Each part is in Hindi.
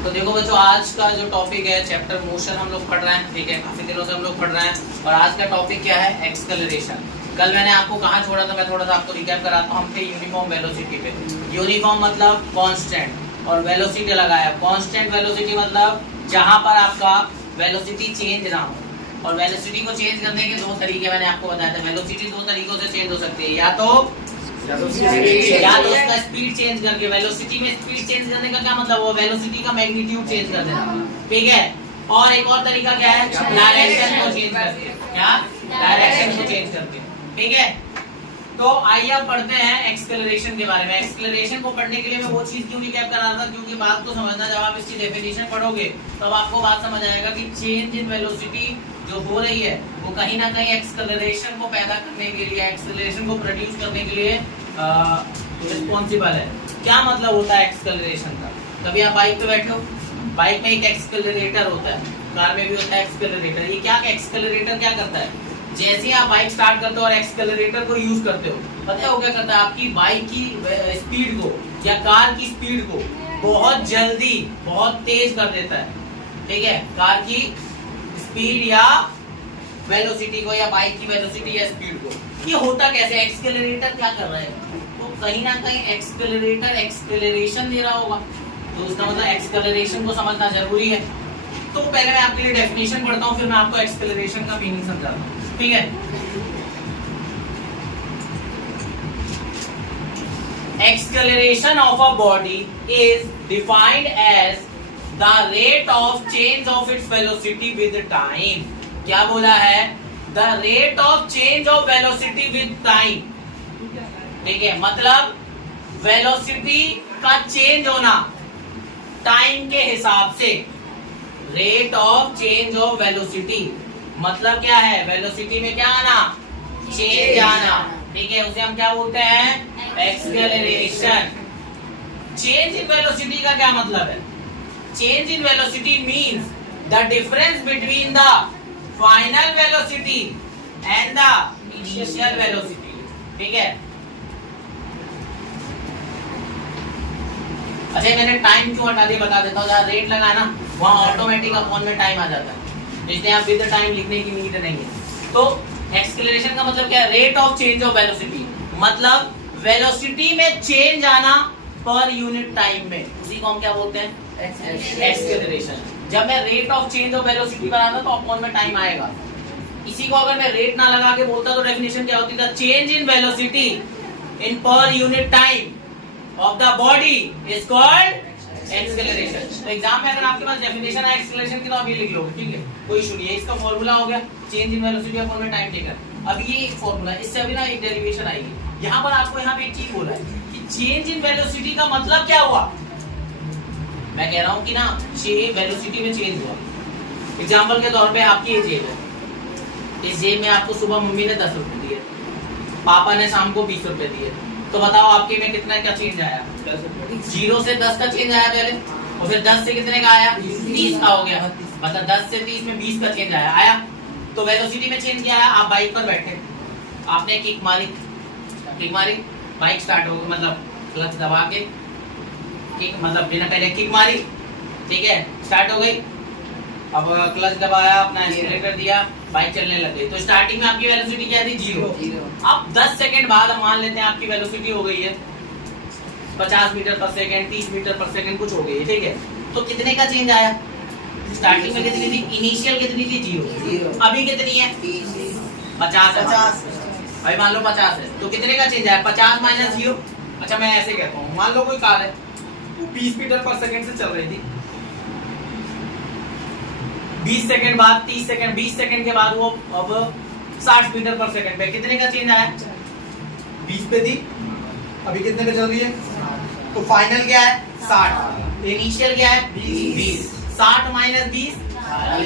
तो देखो बच्चों, आज का जो टॉपिक है चैप्टर मोशन हम लोग पढ़ रहे हैं, ठीक है। काफी दिनों से हम लोग पढ़ रहे हैं और आज का टॉपिक क्या है, एक्सेलरेशन। कल मैंने आपको कहाँ छोड़ा था, मैं थोड़ा सा आपको रिकैप कराता हूँ। हम थे यूनिफॉर्म वेलोसिटी पे। यूनिफॉर्म मतलब कांस्टेंट और वेलोसिटी लगाया। कांस्टेंट वेलोसिटी मतलब जहां पर आपका वेलोसिटी चेंज ना हो। और वेलोसिटी को चेंज करने के दो तरीके मैंने आपको बताया था। वेलोसिटी दो तरीकों से चेंज हो सकती है, या तो उसका स्पीड चेंज करके। वेलोसिटी में स्पीड चेंज करने का क्या मतलब, वो वेलोसिटी का मैग्नीट्यूड चेंज कर देना, ठीक है। और एक और तरीका क्या है, डायरेक्शन को चेंज करके। क्या, डायरेक्शन को चेंज करके, ठीक है। तो आइए अब पढ़ते हैं एक्सेलरेशन के बारे में। एक्सेलरेशन को पढ़ने के लिए मैं वो चीज क्यों रिकैप कर रहा था, क्योंकि बात को समझना, जब आप इसकी डेफिनेशन पढ़ोगे तब आपको बात समझ आएगा कि चेंज इन वेलोसिटी जो हो रही है वो कहीं ना कहीं एक्सेलरेशन को पैदा करने के लिए, एक्सेलरेशन को प्रोड्यूस करने के लिए रिस्पॉन्सिबल है। क्या मतलब होता है एक्सेलरेशन का? कभी आप बाइक पे बैठे हो, बाइक में एक एक्सेलरेटर होता है, कार में भी होता है एक्सेलरेटर। ये क्या, एक्सेलरेटर क्या करता है, जैसे ही आप बाइक स्टार्ट करते हो और एक्सेलरेटर को यूज करते हो, पता है वो क्या करता है, आपकी बाइक की स्पीड को या कार की स्पीड को बहुत जल्दी, बहुत तेज कर देता है, ठीक है। कार की स्पीड या वेलोसिटी को, या बाइक की वेलोसिटी या स्पीड को। ये होता कैसे, एक्सेलरेटर क्या कर रहा है, तो कहीं ना कहीं एक्सेलरेटर एक्सेलरेशन दे रहा होगा। तो उसका मतलब एक्सेलरेशन को समझना जरूरी है। तो पहले मैं आपके लिए डेफिनेशन पढ़ता हूँ, फिर मैं आपको एक्सेलरेशन का मीनिंग समझाता हूँ, ठीक है। Acceleration of a body is defined as the rate of change of its velocity with time. क्या बोला है, the rate of change of velocity with time, ठीक है। मतलब वेलोसिटी का चेंज होना टाइम के हिसाब से। Rate of change of velocity मतलब क्या है, वेलोसिटी में क्या आना, चेंज आना, ठीक है। उसे हम क्या बोलते हैं, एक्सेलरेशन। चेंज इन वेलोसिटी का क्या मतलब है, change in velocity means the difference between the final velocity and the initial velocity, ठीक है। अच्छा, मैंने टाइम क्यों हटा दिया बता देता हूँ। जहाँ रेट लगा ना, वहाँ ऑटोमेटिक अपॉन में टाइम आ जाता है, इसलिए आप विद टाइम लिखने की नीड नहीं है। तो एक्सेलरेशन का मतलब क्या है, rate of change of velocity, मतलब वेलोसिटी में चेंज आना पर यूनिट टाइम में, उसी को हम क्या बोलते हैं, एक्सेलरेशन। जब मैं rate of change of velocity बनाता तो अपॉन में टाइम आएगा। इसी को अगर मैं रेट ना लगा के बोलता तो डेफिनेशन क्या होती, the change in velocity in per unit time of the body is called acceleration। तो एग्जाम में अगर आपके पास डेफिनेशन है एक्सेलरेशन की तो आप ये लिख लोगे, ठीक है, कोई इशू नहीं है। इसका फॉर्मूला हो गया चेंज इन वेलोसिटी अपॉन में टाइम टेकन। अब ये एक फॉर्मूला, इससे अभी ना एक डेरिवेशन आएगी। यहाँ पर आपको यहाँ पे एक चीज बोला है कि चेंज इन वेलोसिटी का मतलब क्या हुआ। मैं कह रहा हूँ कि ना वेलोसिटी में चेंज हुआ। एग्जाम्पल के तौर पे आपकी ये जेब है, इस जेब में आपको सुबह मम्मी ने 10 रुपए दिए, पापा ने शाम को 20 रुपए दिए। तो बताओ आपके में कितना का चेंज आया, 0 से 10 का चेंज आया पहले, और फिर 10 से कितने का आया, 30 का हो गया। मतलब 10 से 30 में 20 का चेंज आया। तो वेलोसिटी में चेंज क्या आया, आप बाइक पर बैठे, आपने किक मारी, बाइक स्टार्ट हो गई, मतलब क्लच दबा के किक, मतलब बिना पहले किक मारी, ठीक है, स्टार्ट हो गई। अब क्लच दबाया, अपना एक्सीलरेटर दिया, बाइक चलने लग गई। तो स्टार्टिंग में आपकी वेलोसिटी क्या थी, 0। अब 10 सेकंड बाद हम मान लेते हैं आपकी वेलोसिटी हो गई है 50 metre per second, 30 metre per second कुछ हो गई है, ठीक है। तो कितने का चेंज आया, स्टार्टिंग में कितनी थी, इनिशियल कितनी थी, 0। अभी कितनी है, 50। अभी मान लो 50 है, तो कितने का चेंज आया, 50 माइनस 0। अच्छा, मैं ऐसे कहता हूँ, मान लो कोई कार है 20 मीटर पर सेकंड से चल रही थी, 20 सेकंड बाद 30 सेकंड, 20 सेकंड के बाद वो अब 60 मीटर पर सेकंड पे, कितने का चेंज आया, 20 पे थी, अभी कितने पे चल रही है, तो फाइनल क्या है, 60। इनिशियल क्या है, 20। 60 माइनस 20,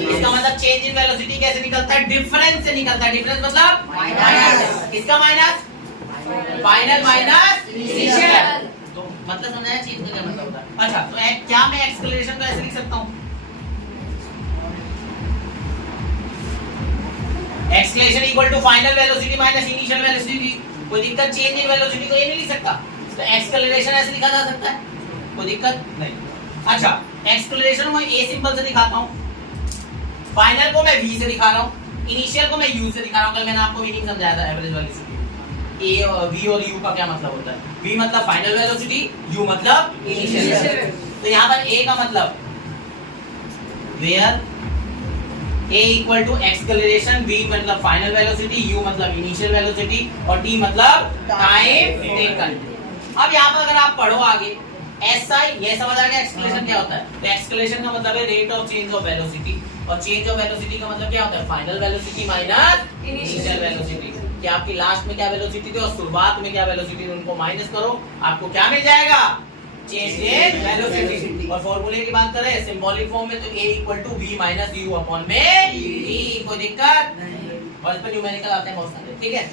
इसका मतलब चेंज इन वेलोसिटी कैसे निकलता है, डिफरेंस से निकलता है। डिफरेंस मतलब माइनस, इसका माइनस फाइनल माइनस इनिशियल। तो मतलब समझाया चीज का क्या मतलब होता है। अच्छा, तो क्या मैं एक्सेलरेशन को ऐसे लिख सकता हूँ, acceleration equal to final velocity minus initial velocity. कोई दिक्कत, चेंज इन वेलोसिटी को ये नहीं लिख सकता, तो एक्सेलरेशन ऐसे लिखा जा सकता है, कोई दिक्कत नहीं। अच्छा, एक्सेलरेशन को ए सिंबल से दिखाता हूँ, फाइनल को मैं वी से दिखा रहा हूँ, इनिशियल को मैं यू से दिखा रहा हूँ। कल मैंने आपको मीनिंग समझाया था एवरेज वाली से। ए और वी और यू का क्या मतलब होता है? वी मतलब फाइनल वेलोसिटी, यू मतलब इनिशियल वेलोसिटी। तो यहाँ पर ए का मतलब where a equal to acceleration, v मतलब फाइनल वेलोसिटी, यू मतलब इनिशियल वेलोसिटी और टी मतलब टाइम टेकन। अब यहाँ पर अगर आप पढ़ो आगे एसआई, ये समझ आ गया एक्सेलरेशन क्या होता है? तो एक्सेलरेशन का मतलब है rate of change of velocity, और चेंज ऑफ वेलोसिटी का मतलब क्या होता है? Final velocity minus initial velocity. कि आपकी लास्ट में क्या वेलोसिटी थी और शुरुआत में क्या वेलोसिटी थी, उनको माइनस करो, आपको क्या मिल जाएगा? Change in velocity. और फॉर्मूले की बात करें सिंबॉलिक फॉर्म में, तो a equal to v minus u upon में e। कोई दिक्कत नहीं, और इस पर न्यूमेरिकल आते हैं बहुत सारे, ठीक है।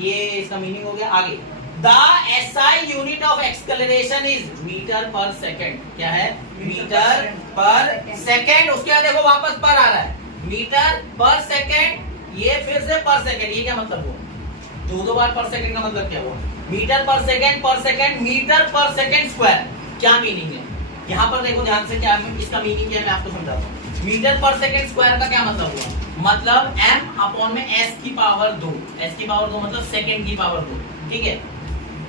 ये इसका मीनिंग हो गया। आगे the SI unit of acceleration is metre per second. क्या है? Metre per second. उसके बाद देखो वापस पर आ रहा है, मीटर पर सेकंड, ये फिर से पर सेकंड। ये क्या मतलब हुआ? दो बार पर सेकंड का मतलब क्या हुआ? Metre per second, metre per second square. क्या मीनिंग है यहाँ पर? देखो ध्यान से, क्या इसका मीनिंग क्या है मैं आपको समझाता हूँ। मीटर पर सेकंड स्क्वायर का क्या मतलब हुआ? मतलब m अपॉन में s की पावर 2, s की पावर 2 मतलब सेकंड की पावर 2, ठीक है।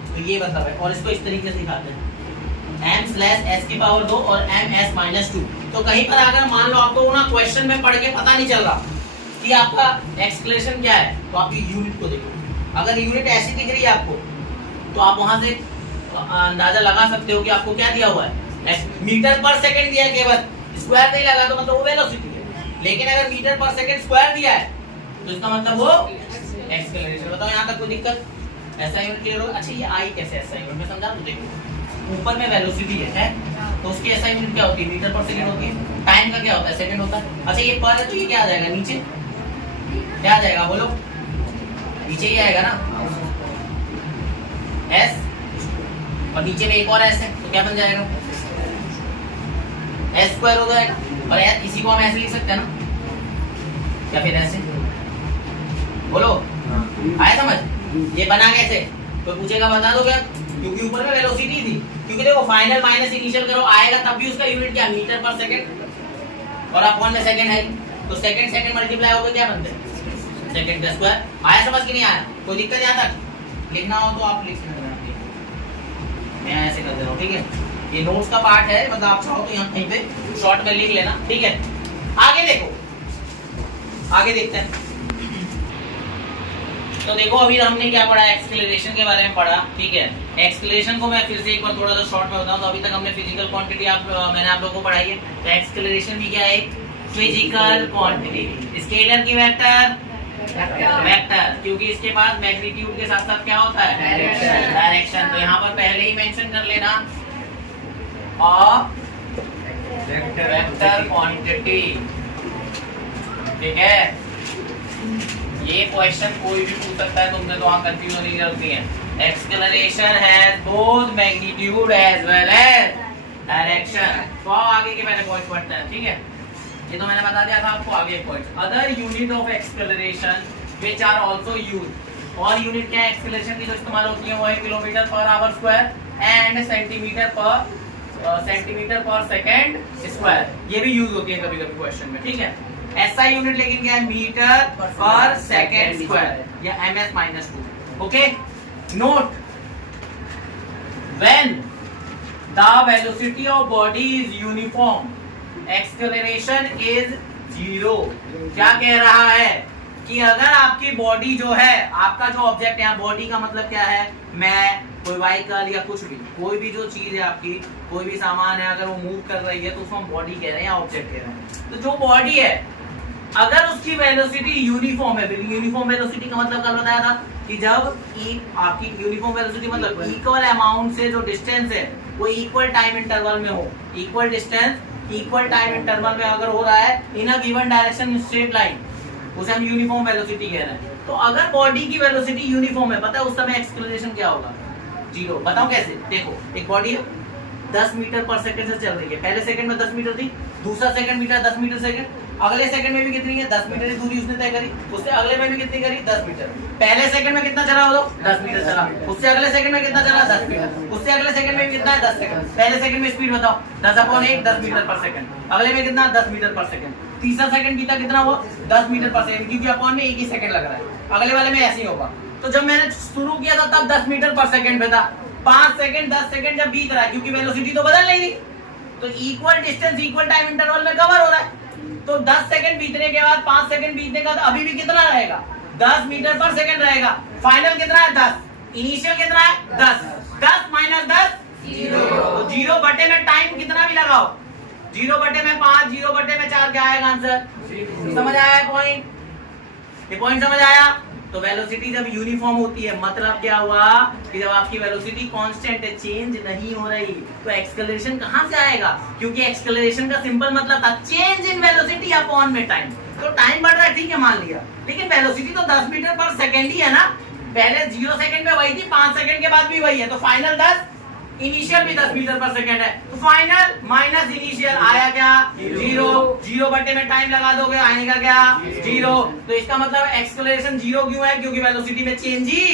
तो ये मतलब है, और इसको इस तरीके से दिखाते हैं m स्लैश s की पावर 2 और ms माइनस 2। तो कहीं पर अगर मान लो आपको ना क्वेश्चन में पढ़ के पता नहीं चल रहा कि आपका एक्सेलरेशन क्या है, तो आपकी यूनिट को देखो। अगर यूनिट ऐसी दिख रही है आपको, तो आप वहां से अंदाजा लगा सकते हो कि आपको क्या दिया हुआ है? मीटर पर सेकंड दिया है, केवल स्क्वायर नहीं लगा तो मतलब वो वेलोसिटी है। लेकिन अगर मीटर पर सेकंड स्क्वायर दिया है तो इसका मतलब वो एक्सेलरेशन। बताओ यहाँ तक कोई दिक्कत? ऐसा यूनिट क्लियर हो? अच्छा, ये आई कैसे ऐसा यूनिट में समझा? तो देखो ऊपर में वेलोसिटी है तो उसकी ऐसा यूनिट क्या होती है? मीटर पर सेकंड होती है। टाइम का क्या होता है? सेकंड होता है। अच्छा, ये पर है तो ये क्या आ जाएगा? नीचे क्या आ जाएगा? बोलो, नीचे ही आएगा ना s, और नीचे में एक और s है तो क्या बन जाएगा? s स्क्वायर हो जाएगा। और इसी को हम ऐसे लिख सकते हैं ना, या फिर ऐसे? बोलो, आया समझ? ये बना कैसे? कोई पूछेगा बता दो क्या? क्योंकि ऊपर में वेलोसिटी थी। क्योंकि देखो फाइनल माइनस इनिशियल करो आएगा तब भी उसका यूनिट क्या? मीटर पर सेकंड, और अपॉन में सेकंड है तो सेकंड मल्टीप्लाई होकर क्या बनते हैं? सेकंड का स्क्वायर। आया समझ कि नहीं आया? कोई दिक्कत यहाँ तक? लिखना हो तो आप लिख सकते हैं, मैं ऐसे कर दे रहा हूँ, ठीक है। ये नोट्स का पार्ट है, मतलब आप चाहो तो यहाँ कहीं पे शॉर्ट में लिख लेना, ठीक है। आगे देखो, आगे देखते हैं। तो देखो अभी हमने क्या पढ़ा? एक्सेलरेशन के बारे में पढ़ा, ठीक है। एक्सेलरेशन को मैं फिर से एक बार थोड़ा सा शॉर्ट में बताऊं। तो अभी तक हमने फिजिकल क्वांटिटी मैंने आप लोगों को पढ़ाई है। तो एक्सेलरेशन भी क्या है? Physical quantity. स्केलर की वेक्टर, क्योंकि इसके पास मैग्नीट्यूड के साथ साथ क्या होता है? डायरेक्शन। तो यहाँ पर पहले ही मेंशन कर लेना वेक्टर क्वांटिटी, ठीक है। ये क्वेश्चन कोई भी पूछ सकता है तुमसे, तो वहाँ कंफ्यूज होने की जरूरत नहीं है। Acceleration has both magnitude as well as direction. तो आगे के मैंने पॉइंट पढ़ते हैं, ठीक है। ये तो मैंने बता दिया था आपको। आगे point, other unit of acceleration which are also used. और यूनिट क्या है एक्सेलरेशन की जो इस्तेमाल होती है वो है kilometre per hour square and centimetre पर सेकंड स्क्वायर। ये भी यूज होती है कभी कभी क्वेश्चन में, ठीक है। एसआई यूनिट लेकिन क्या है? मीटर पर सेकंड स्क्वायर या ms minus 2, okay. Note, when the velocity of body is uniform acceleration is 0। क्या कह रहा है कि अगर आपकी बॉडी जो है, आपका जो ऑब्जेक्ट है, बॉडी का मतलब क्या है? मैं, कोई व्हीकल या कुछ भी, कोई भी जो चीज है आपकी, कोई भी सामान है, अगर वो मूव कर रही है तो उसको हम बॉडी कह रहे हैं या ऑब्जेक्ट कह रहे हैं। तो जो बॉडी है अगर उसकी वेलोसिटी यूनिफॉर्म है, यूनिफॉर्म वेलोसिटी का मतलब कल बताया था कि जब आपकी यूनिफॉर्म वेलोसिटी मतलब इक्वल अमाउंट से जो डिस्टेंस है वो इक्वल टाइम इंटरवल में हो। Equal distance equal time interval में अगर हो रहा है in a given direction straight line, उसे हम यूनिफॉर्म वेलोसिटी कह रहे हैं। तो अगर बॉडी की वेलोसिटी यूनिफॉर्म है, पता है उस समय एक्सेलरेशन क्या होगा? 0। बताओ कैसे? देखो एक बॉडी है 10 मीटर पर सेकंड से चल रही है, पहले सेकंड में 10 मीटर थी, दूसरा सेकंड मीटर 10 मीटर सेकंड, अगले सेकंड में भी कितनी है 10 मीटर की दूरी उसने तय करी, उससे अगले में भी कितनी करी 10 मीटर। पहले सेकंड में कितना चला वो 10 मीटर चला, उससे अगले सेकंड में कितना चला 10 मीटर, उससे अगले सेकंड में कितना है 10 सेकंड। पहले सेकंड में स्पीड बताओ 10/1 10 मीटर पर सेकंड, अगले में कितना 10 मीटर पर सेकंड, तीसरा सेकंड बीता कितना हुआ 10 मीटर पर सेकंड, क्योंकि अपॉन में एक ही सेकंड लग रहा है, अगले वाले में ऐसे ही होगा। तो जब मैंने शुरू किया था तब 10 मीटर पर सेकंड पे था, 5 सेकंड 10 सेकंड जब बीत रहा है, क्योंकि वेलोसिटी तो बदल नहीं रही, तो equal distance equal time interval में कवर हो रहा है। तो 10 सेकंड बीतने के बाद 5 सेकंड बीतने के बाद अभी भी कितना रहेगा 10 मीटर पर सेकंड रहेगा। फाइनल कितना है 10, इनिशियल कितना है 10, 10 माइनस 10 0, तो 0 बटे में टाइम कितना भी लगाओ, 0 बटे में 5 0 बटे में 4 क्या आएगा आंसर, समझ आया पॉइंट, ये पॉइंट समझ आया। तो वेलोसिटी जब यूनिफॉर्म होती है मतलब क्या हुआ कि जब आपकी वेलोसिटी कांस्टेंट है, चेंज नहीं हो रही, तो एक्सेलरेशन कहां से आएगा, क्योंकि एक्सेलरेशन का सिंपल मतलब था चेंज इन वेलोसिटी अपॉन में टाइम। तो टाइम बढ़ रहा है ठीक है मान लिया, लेकिन वेलोसिटी तो 10 मीटर पर सेकंड ही है ना, पहले 0 सेकंड पे वही थी, 5 सेकंड के बाद भी वही है, तो फाइनल 10, इनिशियल भी 10 मीटर पर सेकंड है, तो फाइनल माइनस इनिशियल आया क्या 0, 0 बटे में टाइम लगा दोगे आएगा क्या 0। तो इसका मतलब एक्सेलरेशन 0 क्यों है, क्योंकि वेलोसिटी में चेंज ही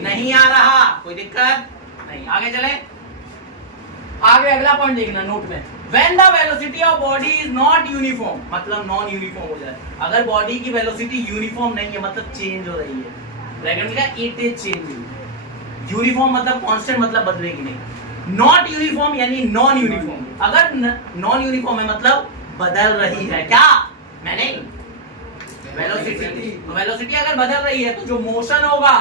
नहीं आ रहा, कोई दिक्कत नहीं। आगे चले, आगे अगला पॉइंट देखना नोट में, when the velocity of body is not uniform, मतलब नॉन यूनिफॉर्म हो जाए, अगर बॉडी की वेलोसिटी यूनिफॉर्म नहीं है मतलब चेंज हो रही है, ब्रैकेट का इट इज चेंजिंग, यूनिफॉर्म मतलब कांस्टेंट मतलब बदलेगी नहीं, नॉट यूनिफॉर्म यानी नॉन यूनिफॉर्म, अगर नॉन यूनिफॉर्म है मतलब बदल रही है, क्या मैंने वेलोसिटी, तो वेलोसिटी अगर बदल रही है तो जो मोशन होगा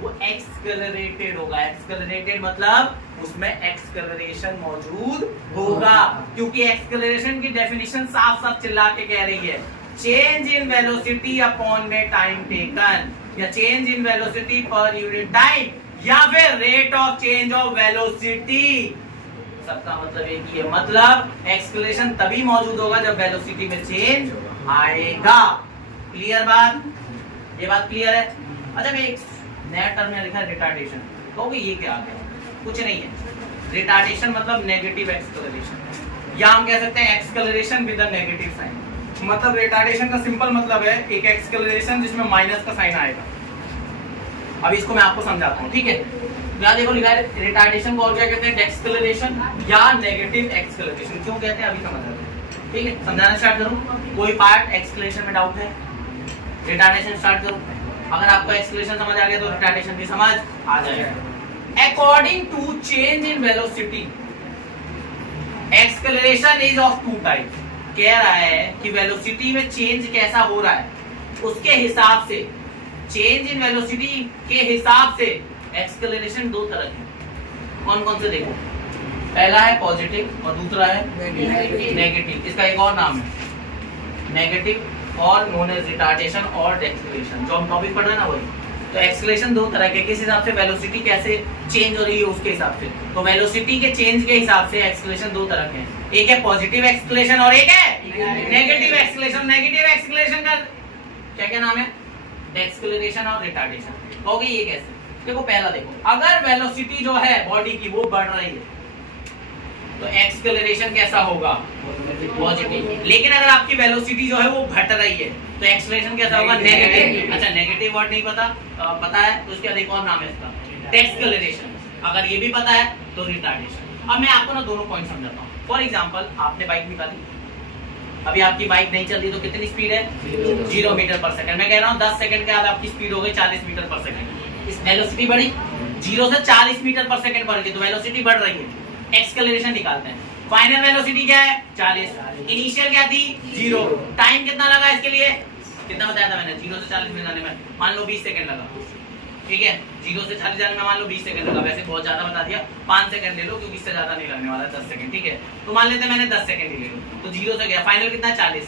वो एक्सेलरेटेड होगा, एक्सेलरेटेड मतलब उसमें एक्सेलरेशन मौजूद होगा, क्योंकि एक्सेलरेशन की डेफिनेशन साफ साफ चिल्ला के कह रही है चेंज इन वेलोसिटी अपॉन में टाइम टेकन, या change in velocity per unit time, या फिर rate of change of velocity, सबका मतलब एक ही है, मतलब एक्सेलरेशन तभी मौजूद होगा जब वेलोसिटी में चेंज आएगा। क्लियर बात, ये बात क्लियर है। अच्छा मैं एक नया टर्म में लिखा है रिटार्डेशन, कहोगे ये क्या आ गया, कुछ नहीं है, रिटार्डेशन मतलब नेगेटिव एक्सेलरेशन, या हम कह सकते हैं acceleration with a negative sign, मतलब रिटार्डेशन का सिंपल मतलब है एक एक्सेलरेशन जिसमें माइनस का साइन आएगा। अभी इसको मैं आपको समझाता हूँ, ठीक है। यहाँ देखो लिखा है रिटार्डेशन को और क्या कहते हैं, डेक्सेलरेशन या नेगेटिव एक्सेलरेशन, क्यों कहते हैं अभी समझ आते हैं, ठीक है। समझाना स्टार्ट करूँ, कोई पार्ट एक्सेलरेशन में डाउट है, रिटार्डेशन स्टार्ट करूँ, अगर आपको एक्सेलरेशन समझ आ गया तो रिटार्डेशन भी समझ आ जाएगा। According to change in velocity acceleration is of two type, कह रहा है कि वेलोसिटी में चेंज कैसा हो रहा है उसके हिसाब से, चेंज इन वेलोसिटी के हिसाब से एक्सेलरेशन दो तरह के, कौन कौन से देखो, पहला है पॉजिटिव और दूसरा है नेगेटिव, इसका एक और नाम है नेगेटिव और नोन एज रिटार्डेशन और डेक्सेलरेशन, जो हम टॉपिक पढ़ रहे हैं ना वही। तो एक्सेलरेशन दो तरह के, किस हिसाब से वेलोसिटी कैसे चेंज हो रही है उसके हिसाब से, तो वेलोसिटी के चेंज के हिसाब से एक्सेलरेशन दो तरह के हैं, एक है पॉजिटिव एक्सेलरेशन और एक है नेगेटिव एक्सेलरेशन। नेगेटिव एक्सेलरेशन का क्या क्या नाम है, एक्सेलरेशन और रिटार्डेशन। हो गई ये कैसे, देखो पहला देखो, अगर वेलोसिटी जो है बॉडी की वो बढ़ रही है तो एक्सेलरेशन कैसा होगा पॉजिटिव, लेकिन अगर आपकी वेलोसिटी जो है वो घट रही है तो एक्सेलरेशन कैसा होगा नेगेटिव। अच्छा नेगेटिव वर्ड नहीं पता, पता है तो उसके बाद एक और नाम है इसका डेक्सेलरेशन, अगर ये भी पता है तो रिटार्डेशन। अब मैं आपको ना दोनों पॉइंट समझाता हूँ। फॉर एग्जांपल आपने बाइक निकाली, अभी आपकी बाइक नहीं चल रही तो कितनी स्पीड है 0 मीटर पर सेकंड, मैं कह रहा हूँ 10 सेकंड के बाद आपकी स्पीड हो गई 40 मीटर पर सेकंड, इस वेलोसिटी बढ़ी 0 से 40 मीटर पर सेकंड बढ़ गई, तो वेलोसिटी बढ़ रही है, एक्सेलरेशन निकालते हैं। फाइनल वेलोसिटी क्या है 40, इनिशियल क्या थी 0, टाइम कितना लगा इसके लिए, कितना बताया था मैंने 0 से 40 में जाने में, मान लो 20 सेकंड लगा, ठीक है। 0 से 40 जाने में मान लो 20 सेकंड लगा, वैसे बहुत ज्यादा बता दिया, 5 सेकंड ले लो क्योंकि इससे ज्यादा नहीं लगने वाला, 10 सेकंड, ठीक है। तो मान लेते हैं मैंने 10 सेकंड ही ले लो, तो 0 से गया, फाइनल कितना है 40,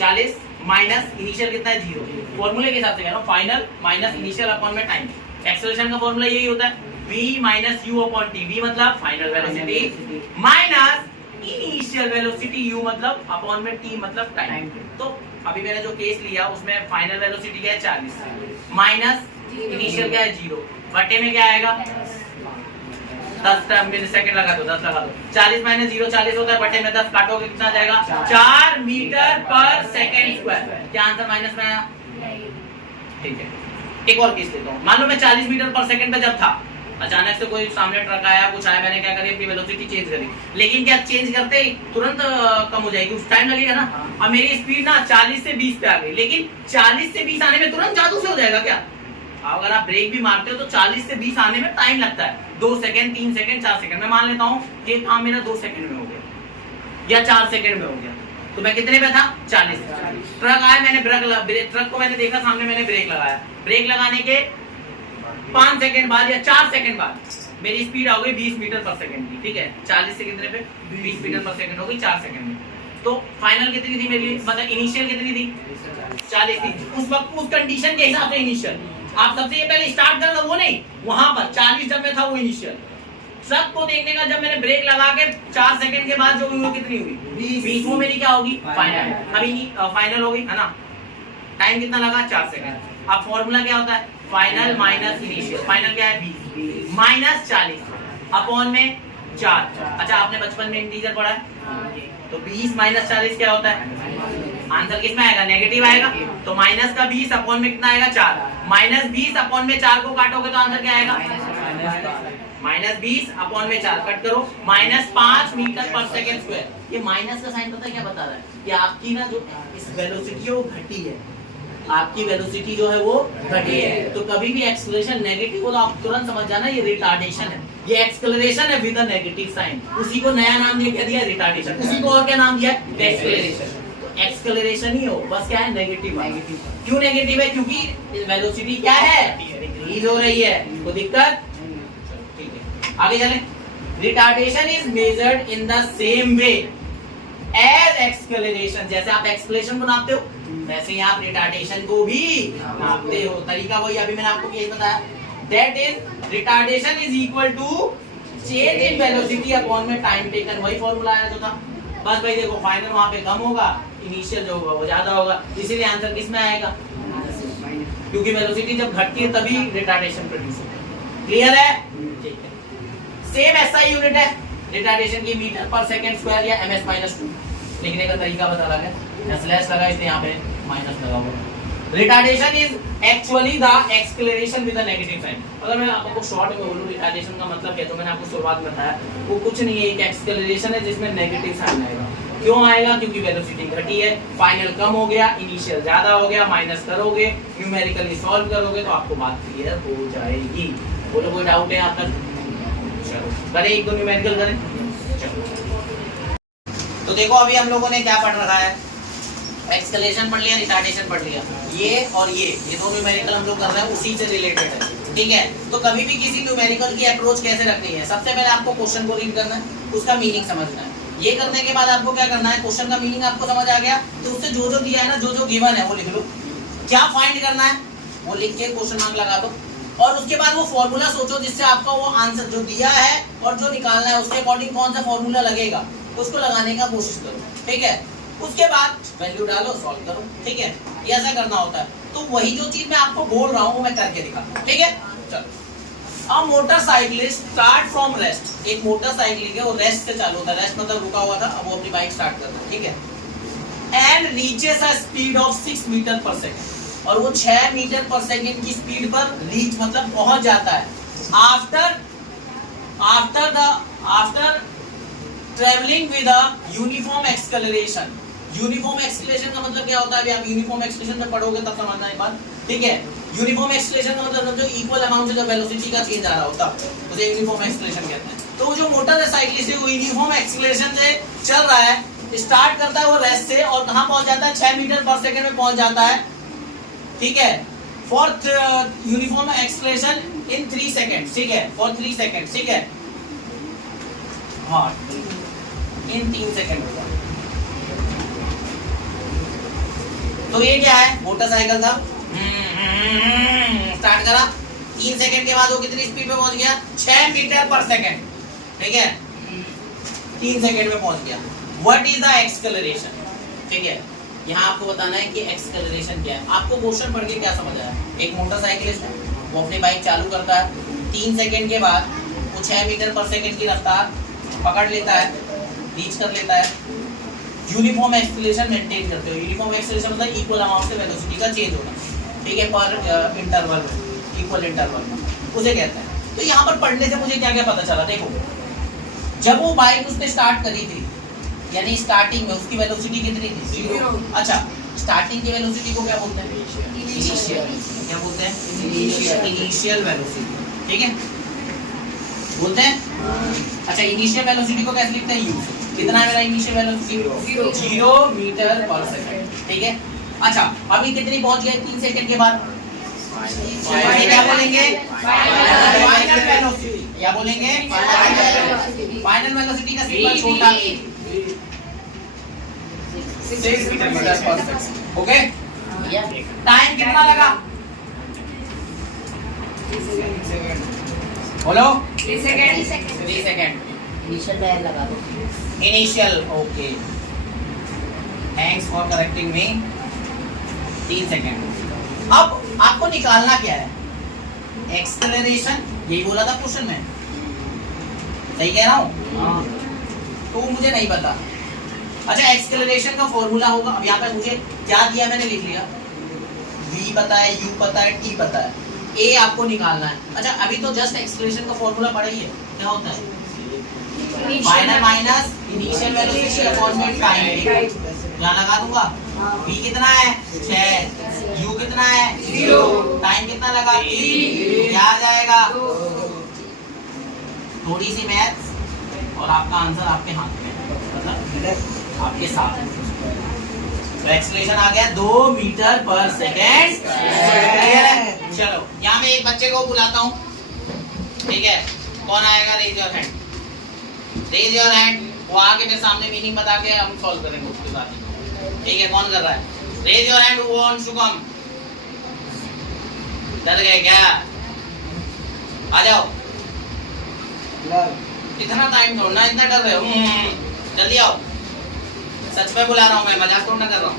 40 माइनस इनिशियल कितना है 0, फॉर्मूले के हिसाब से कह रहा हूँ, फाइनल माइनस इनिशियल अपॉन में टाइम। एक्सेलरेशन का फॉर्मूला यही होता है v minus u upon t, v मतलब final velocity minus initial velocity u मतलब अपॉन में t मतलब टाइम। तो अभी मैंने जो केस लिया उसमें फाइनल वेलोसिटी क्या है 40 माइनस इनिशियल क्या है 0, बटे में क्या आएगा 10 सेकंड लगा दो, 10 लगा दो। 40 माइनस 0 40 होता है, बटे में 10 काटोगे कितना जाएगा? 4 मीटर पर सेकंड स्क्वायर। क्या आंसर माइनस में आया? ठीक है, एक और केस लेता हूँ। मान लो मैं 40 मीटर पर सेकंड पे जब था, अचानक से कोई सामने ट्रक आया, कुछ आया, मैंने क्या करी, अपनी वेलोसिटी चेंज करी, लेकिन क्या चेंज करते ही तुरंत कम हो जाएगी? उस टाइम लगेगा ना। अब मेरी स्पीड ना 40 से 20 पे आ गई, लेकिन 40 से 20 आने में तुरंत जादू से हो जाएगा क्या? अगर आप ब्रेक भी मारते हो तो 40 से 20 आने में टाइम लगता है, 2 सेकंड 3 सेकंड 4 सेकंड। मैं मान लेता हूँ कि काम मेरा 2 सेकंड में हो गया या 4 सेकंड में हो गया, तो मैं कितने पे था? 40। ट्रक आया, मैंने ट्रक को मैंने देखा सामने, मैंने ब्रेक लगाया। ब्रेक लगाने के 5 सेकंड बाद या 4 सेकंड बाद मेरी स्पीड हो गई 20 मीटर पर सेकंड की। ठीक है, 40 से कितने पे? 20 मीटर पर सेकंड हो गई 4 सेकंड में। तो फाइनल कितनी थी मेरी, मतलब इनिशियल कितनी थी? 40 थी उस वक्त, उस कंडीशन के हिसाब से इनिशियल। आप सबसे पहले स्टार्ट करना वो नहीं, वहां पर 40 जब में था वो इनिशियल। ट्रक को देखने का जब मैंने ब्रेक लगा के 4 सेकंड के बाद जो हुई वो कितनी हुई? 20। वो मेरी क्या होगी? फाइनल। अभी फाइनल हो गई है ना। टाइम कितना लगा? 4 सेकंड। अब फॉर्मूला क्या होता है? Final minus initial. फाइनल क्या है? 20 माइनस 40 अपॉन में 4। अच्छा, आपने बचपन में इंटीजर पढ़ा है, तो 20 माइनस 40 क्या होता है? आंसर किसमें आएगा? नेगेटिव आएगा। तो माइनस का 20 अपॉन में कितना आएगा? 4। माइनस 20 अपॉन में 4 को काटोगे तो आंसर क्या आएगा? माइनस 20 अपॉन में 4 कट करो, -5 मीटर पर सेकंड स्क्वायर। ये माइनस का साइन पता है क्या बता रहा है? कि आपकी ना जो इस वेलोसिटी है वो घटी है, आपकी वेलोसिटी जो है वो घटी है। तो कभी भी एक्सेलरेशन नेगेटिव हो तो आप तुरंत समझ जाना ये रिटार्डेशन है, ये एक्सेलरेशन है विद अ नेगेटिव साइन। उसी को नया नाम दिया, क्या दिया? रिटार्डेशन। उसी को और क्या नाम दिया? एक्सेलरेशन। एक्सेलरेशन ही हो, बस क्या है? नेगेटिव। क्यों नेगेटिव है? क्योंकि वेलोसिटी क्या है? डिक्रीज हो रही है। कोई दिक्कत? ठीक है, आगे चलें। Retardation is measured in the same way as acceleration. जैसे आप एक्सेलरेशन को नापते हो, वैसे ही आप रिटार्डेशन को भी नापते हो। तरीका वही, अभी मैंने आपको यही बताया। That is retardation is equal to change in velocity upon में टाइम टेकन। वही फॉर्मूला आया जो था। बस भाई देखो, फाइनल वहां पे कम होगा, इनिशियल जो होगा वो ज्यादा होगा, इसीलिए आंसर किस में आएगा? क्योंकि वेलोसिटी जब घटती है तभी रिटार्डेशन प्रोड्यूस होता है। क्लियर है? ठीक है। सेम एसआई यूनिट है रिटार्डेशन की, मीटर पर सेकंड स्क्वायर या ms-2। लिखने का तरीका बता रहा है, स्लैश लगा इसलिए यहाँ पे माइनस लगा हुआ। Retardation is actually the acceleration with a negative sign. अगर मैं आपको शॉर्ट में बोलूं रिटार्डेशन का मतलब क्या है, तो मैंने आपको शुरुआत में बताया, वो कुछ नहीं है, एक एक्सेलरेशन है जिसमें नेगेटिव साइन आएगा। क्यों आएगा? क्योंकि वेलोसिटी घटी है, फाइनल कम हो गया, इनिशियल ज्यादा हो गया, माइनस करोगे, न्यूमेरिकली सॉल्व करोगे तो आपको बात क्लियर हो जाएगी। बोलो कोई डाउट है यहाँ तक? चलो करें, एक दो न्यूमेरिकल करें। चलो तो देखो, अभी हम लोगों ने क्या पढ़ रखा है? एक्सेलरेशन पढ़ लिया, रिटार्डेशन पढ़ लिया। ये और ये दो न्यूमेरिकल हम लोग कर रहे हैं, उसी से रिलेटेड है। ठीक है, तो कभी भी किसी न्यूमेरिकल की अप्रोच कैसे रखनी है? सबसे पहले आपको क्वेश्चन को रीड करना है, उसका मीनिंग समझना है। ये करने के बाद आपको क्या करना है? क्वेश्चन का मीनिंग आपको समझ आ गया तो उससे जो जो दिया है ना, जो जो गिवन है वो लिख लो। क्या फाइंड करना है वो लिख के क्वेश्चन मार्क लगा दो, और उसके बाद वो फॉर्मूला सोचो जिससे आपका वो आंसर जो दिया है और जो निकालना है उसके अकॉर्डिंग कौन सा फॉर्मूला लगेगा, उसको लगाने का कोशिश करो। ठीक है, उसके बाद वैल्यू डालो, सॉल्व करो। ठीक है, ये ऐसा करना होता है। तो वही जो चीज मैं आपको बोल रहा हूँ वो मैं करके दिखाता हूँ। ठीक है, चलो। अ मोटरसाइकिलिस्ट स्टार्ट फ्रॉम रेस्ट। एक मोटरसाइकिल है वो रेस्ट से चालू होता है, रेस्ट मतलब रुका हुआ था, अब वो अपनी बाइक स्टार्ट करता है। ठीक है, and reaches a speed of 6 metre per second, और वो 6 मीटर पर सेकंड की स्पीड पर रीच मतलब पहुंच जाता है। After travelling with a uniform acceleration. Uniform acceleration का मतलब क्या होता है? अभी आप यूनिफॉर्म एक्सेलरेशन में पढ़ोगे तब समझना है बात। ठीक है, यूनिफॉर्म एक्सेलरेशन का मतलब जो इक्वल अमाउंट से जब वेलोसिटी का चेंज आ रहा होता है उसे यूनिफॉर्म एक्सेलरेशन कहते हैं। तो जो मोटरसाइकिलिस्ट है वो यूनिफॉर्म एक्सेलरेशन से चल रहा है, स्टार्ट करता है वो रेस्ट से, और कहां पहुंच जाता है? 6 मीटर पर सेकंड में पहुंच जाता है। ठीक है, for uniform acceleration in 3 second. ठीक है, फॉर 3 सेकंड। ठीक है, हाँ, इन 3 सेकंड। तो ये क्या है? मोटरसाइकिल था, स्टार्ट करा, 3 सेकंड के बाद वो कितनी स्पीड पे पहुंच गया? 6 मीटर पर सेकंड। ठीक है, 3 सेकंड में पहुंच गया। What is the acceleration? ठीक है, यहाँ आपको बताना है कि एक्सेलरेशन क्या है। आपको क्वेश्चन पढ़ के क्या समझ आया? एक मोटरसाइकिलिस्ट है, वो अपनी बाइक चालू करता है, 3 सेकंड के बाद वो 6 मीटर पर सेकंड की रफ्तार पकड़ लेता है, रीच कर लेता है। यूनिफॉर्म एक्सीलरेशन मेंटेन करते हो। यूनिफॉर्म एक्सीलरेशन मतलब इक्वल अमाउंट से वेलोसिटी का चेंज होना, ठीक है, पर इंटरवल में, इक्वल इंटरवल में, उसे कहते हैं। तो यहाँ पर पढ़ने से मुझे क्या क्या पता चला, देखो जब वो बाइक उसने स्टार्ट करी थी, यानी स्टार्टिंग में उसकी वेलोसिटी कितनी थी? 0। अच्छा, स्टार्टिंग की वेलोसिटी को क्या बोलते हैं? इनिशियल। क्या बोलते हैं? इनिशियल वेलोसिटी, ठीक है, बोलते हैं। अच्छा, इनिशियल वेलोसिटी को कैसे लिखते हैं? u। कितना है मेरा initial velocity? 0 metre per second, ठीक है। अच्छा, अभी कितनी पहुंच गए? 3 सेकंड के बाद क्या बोलेंगे? Final velocity. क्या बोलेंगे? फाइनल वेलोसिटी का सिंबल छोटा 6 metre per second, okay. Time कितना लगा? बोलो। 3 सेकंड। इनिशियल टाइम लगा दो। Initial, okay, thanks for correcting me. 3 second. अब आपको निकालना क्या है? एक्सेलरेशन, यही बोला था क्वेश्चन में, सही कह रहा हूँ? तो मुझे नहीं पता। अच्छा, एक्सेलरेशन का फॉर्मूला होगा। अब यहाँ पे मुझे क्या दिया, मैंने लिख लिया। v पता है, u पता है, t पता है, a आपको निकालना है। अच्छा, अभी तो जस्ट एक्सेलरेशन का फॉर्मूला पढ़ा ही है। क्या होता है? Final minus initial velocity upon में टाइम। यहाँ लगा दूंगा। v कितना है? 6। u कितना है? 0। टाइम कितना लगा? 3। क्या आ जाएगा? थोड़ी सी मैथ्स और आपका आंसर आपके हाथ में, मतलब आपके साथ। तो एक्सेलरेशन आ गया 2 मीटर पर सेकेंड। चलो, यहाँ मैं एक बच्चे को बुलाता हूँ, ठीक है, कौन आएगा? Raise your hand. Raise your hand. वो आगे मेरे सामने मीनिंग बता के हम सॉल्व करेंगे उसके साथ, ठीक है। कौन कर रहा है? Raise your hand, who wants to come. डर गए क्या? आ जाओ। इतना टाइम छोड़ना, इतना डर रहे हो? जल्दी आओ। सच में बुला रहा हूँ मैं, मजाक तो ना कर रहा हूँ।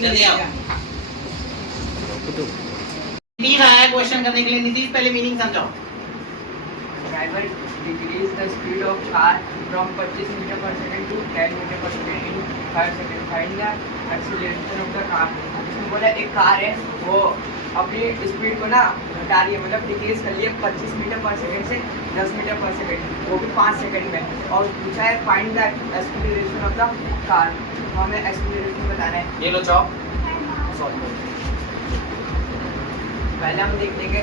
जल्दी आओ। नीतीश आया है क्वेश्चन करने के लिए। नीतीश, पहले मीनिंग समझाओ। Driver decrease the speed of car from 25 meter per second to 10 meter per second in 5 seconds. Find the acceleration of the car. इसमें बोला एक कार है, वो अपनी स्पीड को ना घटा रही है, मतलब डिक्रीज कर लिया 25 मीटर पर सेकंड से 10 मीटर पर सेकंड, वो भी 5 सेकंड में। और पूछा है find the acceleration of the car. तो हमें एक्सेलरेशन बताना है। ये लो चॉप, सॉल्व करो। पहले हम देख लेंगे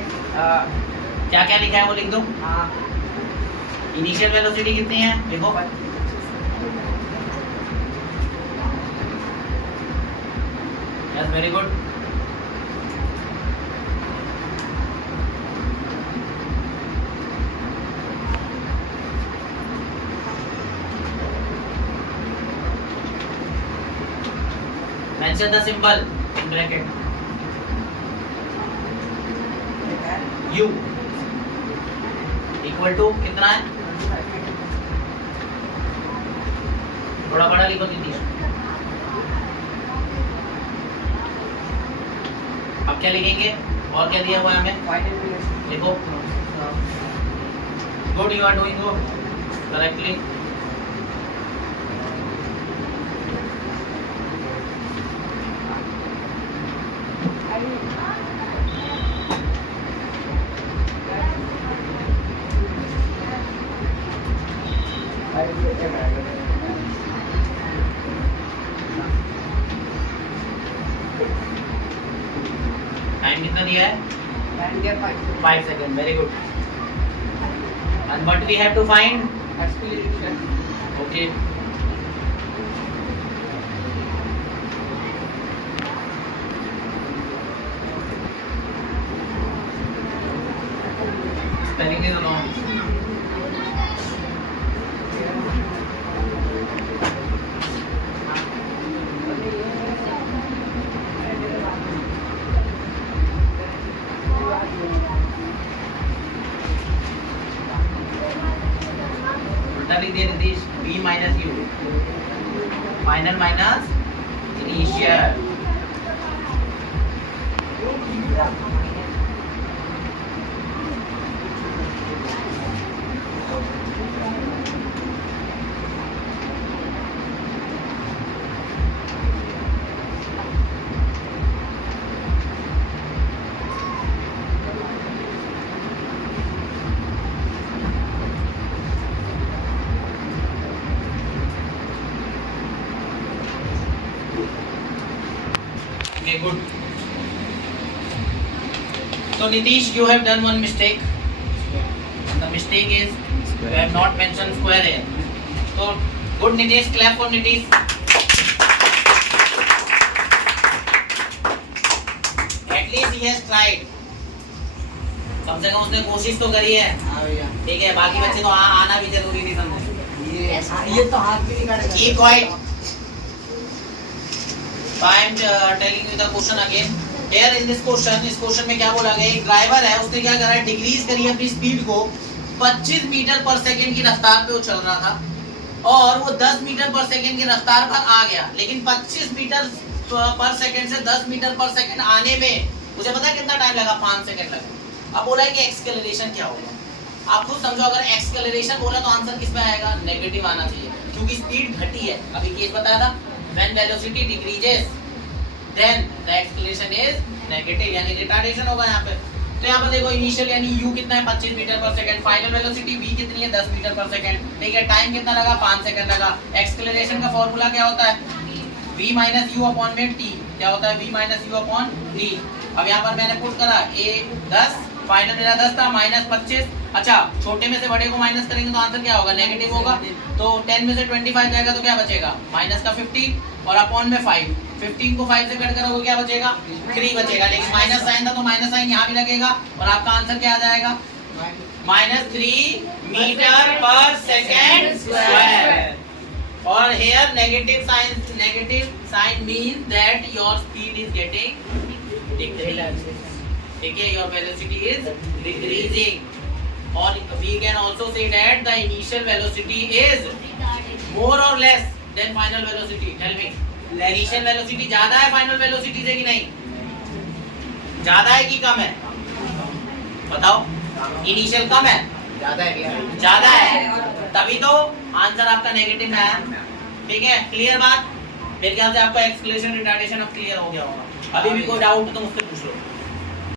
क्या क्या लिखा है वो लिख दो। हाँ, इनिशियल वेलोसिटी कितनी है देखो। Yes, very good. Mention the symbol in bracket. u equal to कितना है? थोड़ा बड़ा लिखो दीदी। अब क्या लिखेंगे? और क्या दिया हुआ है हमें? लिखो। Good, you are doing good, correctly. Time कितना दिया है? 5 second, very good. And what we have to find? Acceleration. Okay, spelling is wrong. उल्टा लिख दिया Nitish. b minus u, final minus initial. Okay, good. So Nitish, you have done one mistake. The mistake is you have not mentioned square here. So good Nitish, clap for Nitish. At least he has tried. कम से कम उसने कोशिश तो करी है. हाँ भैया ठीक है, बाकी बच्चे तो आना भी जरूरी नहीं समझे. ये तो हाथ भी नहीं काटेगा. Keep quiet. So I am telling you the question again. Here in this question, इस क्वेश्चन में क्या बोला गया? एक ड्राइवर है, उसने क्या करा है? डिक्रीज करी है अपनी स्पीड को. 25 मीटर पर सेकंड की रफ्तार पे वो चल रहा था और वो 10 मीटर पर सेकंड की रफ्तार पर आ गया. लेकिन 25 मीटर पर सेकंड से 10 मीटर पर सेकंड आने में मुझे पता है कितना टाइम लगा? 5 सेकंड लगा. अब बोला है कि एक्सेलरेशन क्या होगा. आप खुद समझो, अगर एक्सेलरेशन बोला तो आंसर किस पे आएगा? नेगेटिव आना चाहिए, क्योंकि स्पीड घटी है. अभी केस बताया था, when velocity decreases then the acceleration is negative, यानी रिटार्डेशन होगा यहाँ पे. तो यहाँ पर देखो इनिशियल यानी u कितना है? 25 metre per second. Final velocity v कितनी है? 10 मीटर पर सेकंड. ठीक है, टाइम कितना लगा? 5 सेकंड लगा. एक्सेलरेशन का फॉर्मूला क्या होता है? v माइनस यू अपॉन में t. क्या होता है? v minus you upon t. अब यहाँ पर मैंने पुट करा a 10, फाइनल मेरा 10 था, माइनस 25. अच्छा, छोटे में से बड़े को माइनस करेंगे तो आंसर क्या होगा? नेगेटिव होगा. तो 10 में से 25 जाएगा तो क्या बचेगा? माइनस का 15 और अपॉन में 5. 15 को 5 से कट करोगे क्या बचेगा? 3 बचेगा. लेकिन माइनस साइन था तो माइनस साइन यहाँ भी लगेगा और आपका आंसर क्या आ जाएगा? माइनस 3 मीटर पर सेकेंड स्क्वायर. और here negative sign means that your speed is getting decreased. ठीक है, your velocity is decreasing. Or we can also say that the initial velocity is more or less than final velocity. Tell me, initial velocity ज्यादा है final velocity से कि नहीं? ज्यादा है कि कम है? बताओ. इनिशियल कम है? ज्यादा है, तभी तो आंसर आपका नेगेटिव में आया. ठीक है, क्लियर बात? मेरे ख्याल से आपका एक्सेलरेशन रिटार्डेशन अब क्लियर हो गया होगा. अभी भी कोई डाउट तो मुझसे पूछ लो.